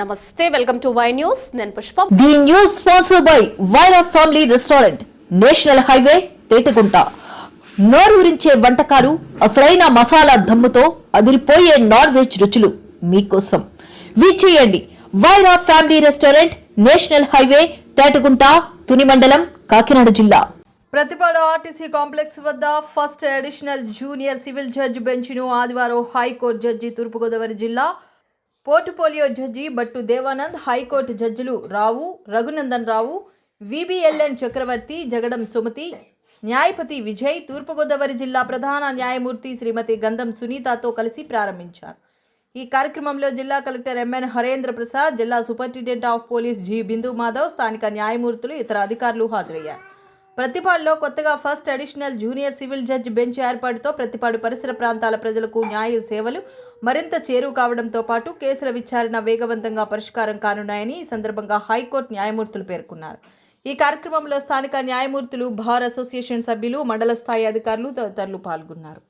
నమస్తే, welcome to Y news. నేను Pushpa. The news sponsored by Vaira family restaurant, national highway, Tetagunta. నోరూరించే వంటకాలు, అసలైన మసాలా దమ్ముతో అదిరిపోయే నాన్ వెజ్ రుచులు మీకోసం. విచ్చేయండి Vaira family restaurant, national highway, Tetagunta, Tuni మండలం, కాకినాడ జిల్లా. ప్రతిపాడు ఆర్టీసీ కాంప్లెక్స్ వద్ద first additional junior civil judge బెంచ్ను ఆదివారం హైకోర్టు జడ్జి తూర్పుగోదావరి జిల్లా portfolio judge Battu Devanand, high court జడ్జిలు రావు, రఘునందన్ రావు, విబిఎల్ఎన్ చక్రవర్తి, జగడం సుమతి, న్యాయపతి విజయ్, తూర్పుగోదావరి జిల్లా ప్రధాన న్యాయమూర్తి శ్రీమతి గంధం సునీతతో కలిసి ప్రారంభించారు. ఈ కార్యక్రమంలో జిల్లా కలెక్టర్ ఎంఎన్ హరేంద్ర ప్రసాద్, జిల్లా superintendent of police G Bindu Madhav, స్థానిక న్యాయమూర్తులు, ఇతర అధికారులు హాజరయ్యారు. ప్రతిపాడులో కొత్తగా first additional junior civil judge bench ఏర్పాటుతో ప్రతిపాడు పరిసర ప్రాంతాల ప్రజలకు న్యాయ సేవలు మరింత చేరువ కావడంతో పాటు కేసుల విచారణ వేగవంతంగా పరిష్కారం కానున్నాయని ఈ సందర్భంగా హైకోర్టు న్యాయమూర్తులు పేర్కొన్నారు. ఈ కార్యక్రమంలో స్థానిక న్యాయమూర్తులు, బార్ అసోసియేషన్ సభ్యులు, మండల స్థాయి అధికారులు తదితరులు పాల్గొన్నారు.